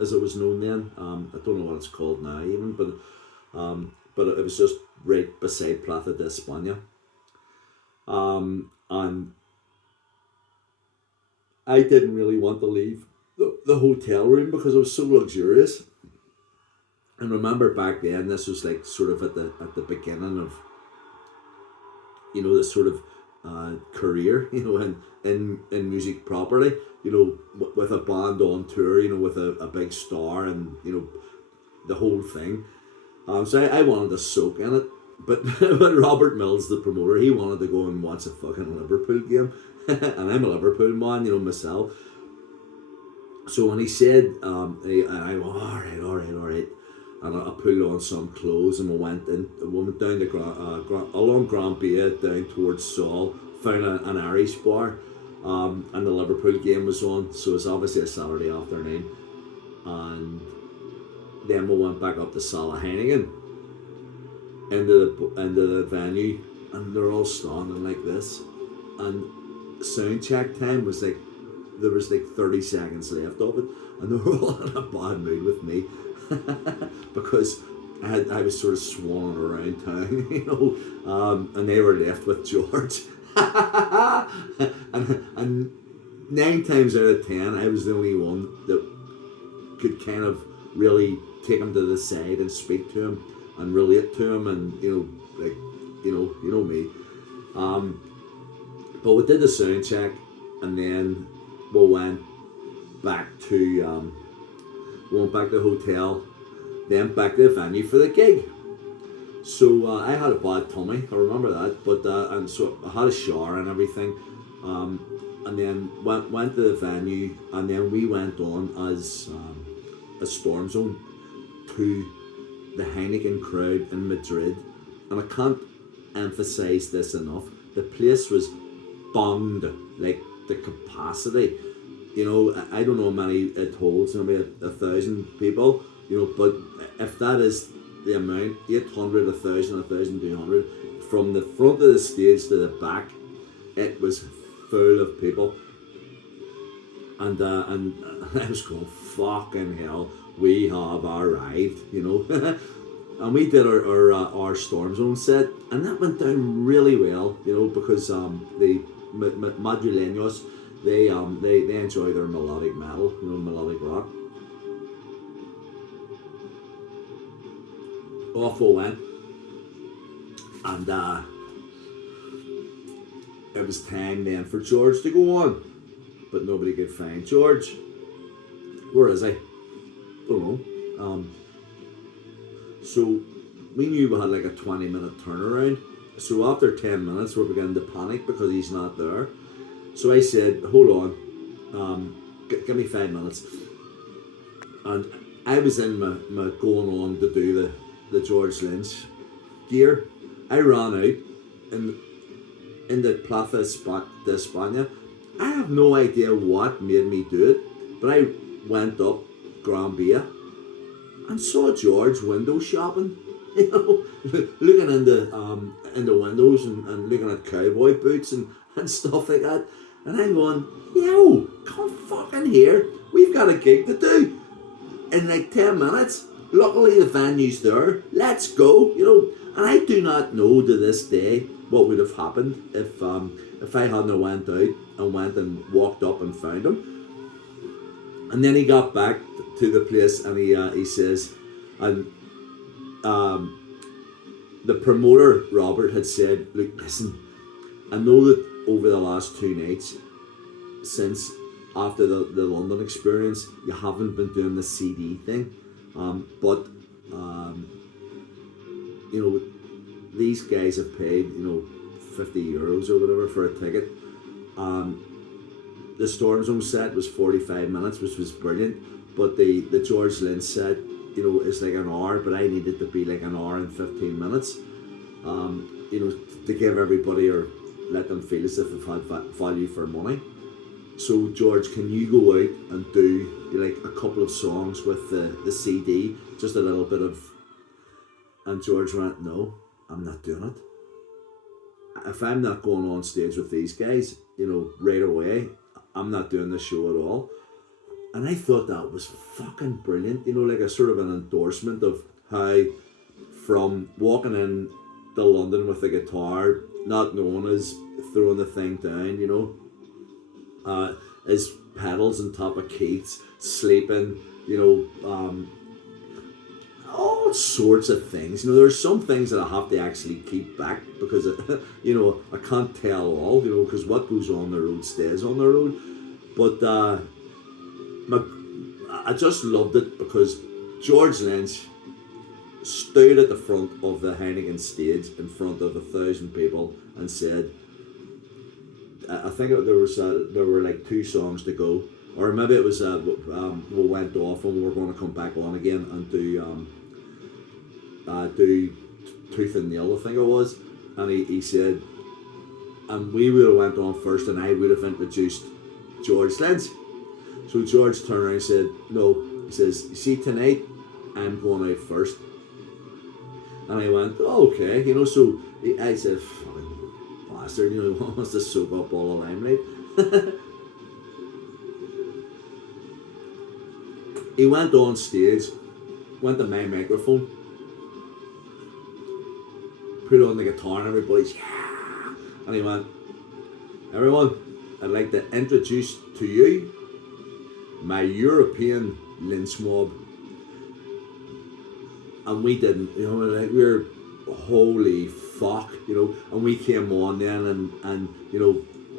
as it was known then. I don't know what it's called now even, but it was just right beside Plaza de España. And I didn't really want to leave the hotel room because it was so luxurious. And remember back then, this was like sort of at the beginning of, the sort of career, in music properly, with a band on tour, with a big star and, the whole thing. So I wanted to soak in it. But, but Robert Mills, the promoter, he wanted to go and watch a fucking Liverpool game. And I'm a Liverpool man, myself. So when he said, and I went, all right. And I put on some clothes and we went down to along Grand Bia down towards Saul, found an Irish bar, and the Liverpool game was on, so it was obviously a Saturday afternoon, and then we went back up to Salahinigan into the venue, and they're all standing like this, and sound check time was like, there was like 30 seconds left of it, and they were all in a bad mood with me. Because I was sort of swanning around town, and they were left with George. and 9 times out of 10, I was the only one that could kind of really take him to the side and speak to him and relate to him, and me. But we did the sound check, and then we went back to the hotel, then back to the venue for the gig. So I had a bad tummy, I remember that, but and so I had a shower and everything, and then went to the venue, and then we went on as a Storm Zone to the Heineken crowd in Madrid, and I can't emphasize this enough. The place was bunged, like the capacity. I don't know how many it holds, maybe 1,000 people, but if that is the amount, 800, 1,000, 1,200, from the front of the stage to the back, it was full of people. And I was going, fucking hell, we have arrived, And we did our Storm Zone set, and that went down really well, because the Madrileños, they enjoy their melodic metal, melodic rock. Off we went, and it was time then for George to go on, but nobody could find George. Where is he? Don't know. So we knew we had like a 20-minute turnaround. So after 10 minutes, we're beginning to panic because he's not there. So I said, hold on, give me 5 minutes. And I was in my going on to do the George Lynch gear. I ran out in the Plaza de España. I have no idea what made me do it, but I went up Gran Via and saw George window shopping, looking in the windows and looking at cowboy boots and stuff like that. And I'm going, yo, come fucking here. We've got a gig to do in like 10 minutes. Luckily the venue's there. Let's go, And I do not know to this day what would have happened if I hadn't went out and walked up and found him. And then he got back to the place, and he says, and the promoter Robert had said, look, listen, I know that over the last 2 nights, since after the London experience, you haven't been doing the CD thing, but these guys have paid €50 or whatever for a ticket. The Storm Zone set was 45 minutes, which was brilliant, but the George Lynch set, is like an hour, but I needed to be like an hour and 15 minutes, to give everybody, or let them feel as if they've had value for money. So George, can you go out and do like a couple of songs with the CD, just a little bit of, and George went, no, I'm not doing it. If I'm not going on stage with these guys, right away, I'm not doing the show at all. And I thought that was fucking brilliant, like a sort of an endorsement of how from walking in to London with a guitar, not knowing is throwing the thing down, his pedals on top of Keith's, sleeping, all sorts of things. There's some things that I have to actually keep back because, I can't tell all, because what goes on the road stays on the road. But my, I just loved it because George Lynch stood at the front of the Heineken stage in front of 1,000 people and said, I think there were like 2 songs to go, or maybe it was we went off and we were going to come back on again and do Tooth and Nail, I think it was, and he said, and we would have went on first and I would have introduced George Lynch. So George turned around and said, no, he says, you see, tonight I'm going out first. And I went, oh, okay, so I said, fucking bastard, he wants to soak up all the limelight. He went on stage, went to my microphone, put on the guitar and everybody's, yeah. And he went, everyone, I'd like to introduce to you my European lynch mob. And we didn't, like we were, holy fuck, and we came on then and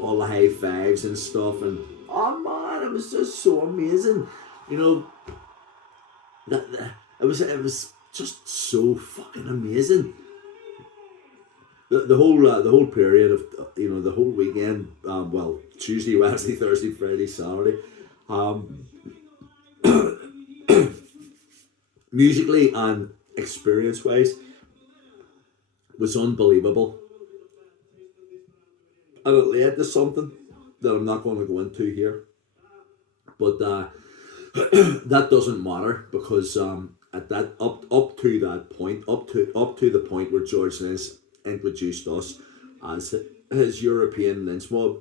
all the high fives and stuff, and oh man, it was just so amazing, that it was just so fucking amazing. The whole period of the whole weekend, well, Tuesday, Wednesday, Thursday, Friday, Saturday, musically and experience wise, was unbelievable, and it led to something that I'm not going to go into here, but that doesn't matter because at that up to that point, up to the point where George Lynch introduced us as his European lynch mob,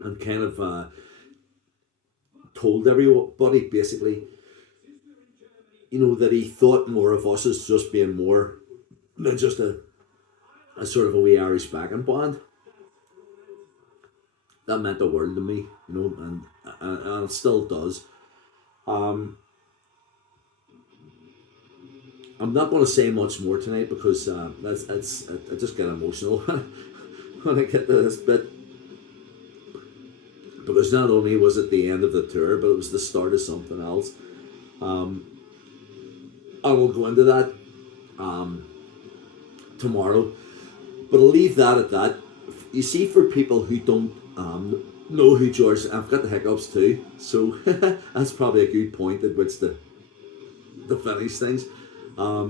and kind of told everybody basically, that he thought more of us as just being more than just a sort of a wee Irish backing band. That meant the world to me, and it still does. I'm not going to say much more tonight because I just get emotional when I get to this bit, because not only was it the end of the tour, but it was the start of something else. I will go into that tomorrow, but I'll leave that at that. You see, for people who don't know who George, I've got the hiccups too, so that's probably a good point at which to finish things. I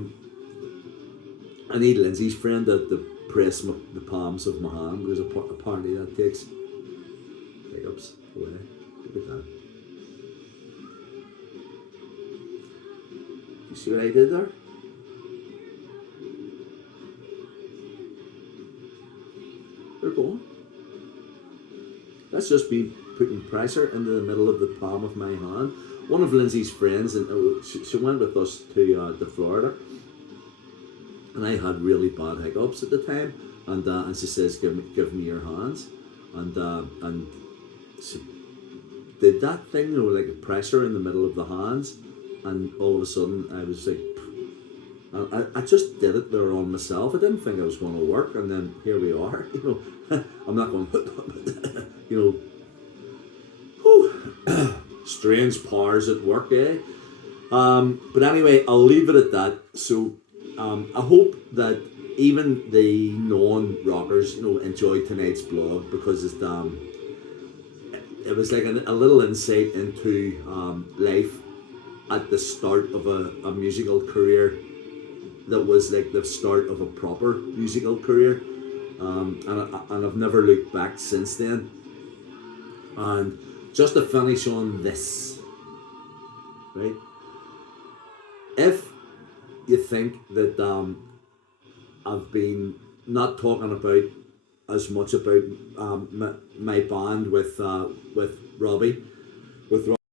need Lindsay's friend to press the palms of my hand, because apparently that takes hiccups away. Look at that. You see what I did there? They're going. That's just me putting pressure into the middle of the palm of my hand. One of Lindsay's friends, and she went with us to Florida, and I had really bad hiccups at the time, and she says, give me your hands, and she did that thing, like pressure in the middle of the hands, and all of a sudden I was like, I just did it there on myself. I didn't think it was going to work, and then here we are. I'm not going, strange powers at work, eh? But anyway, I'll leave it at that. So I hope that even the non-rockers, enjoyed tonight's blog, because it was like a little insight into life at the start of a musical career that was like the start of a proper musical career, and I've never looked back since then. And just to finish on this, right? If you think that I've been not talking about as much about my band with Robbie, with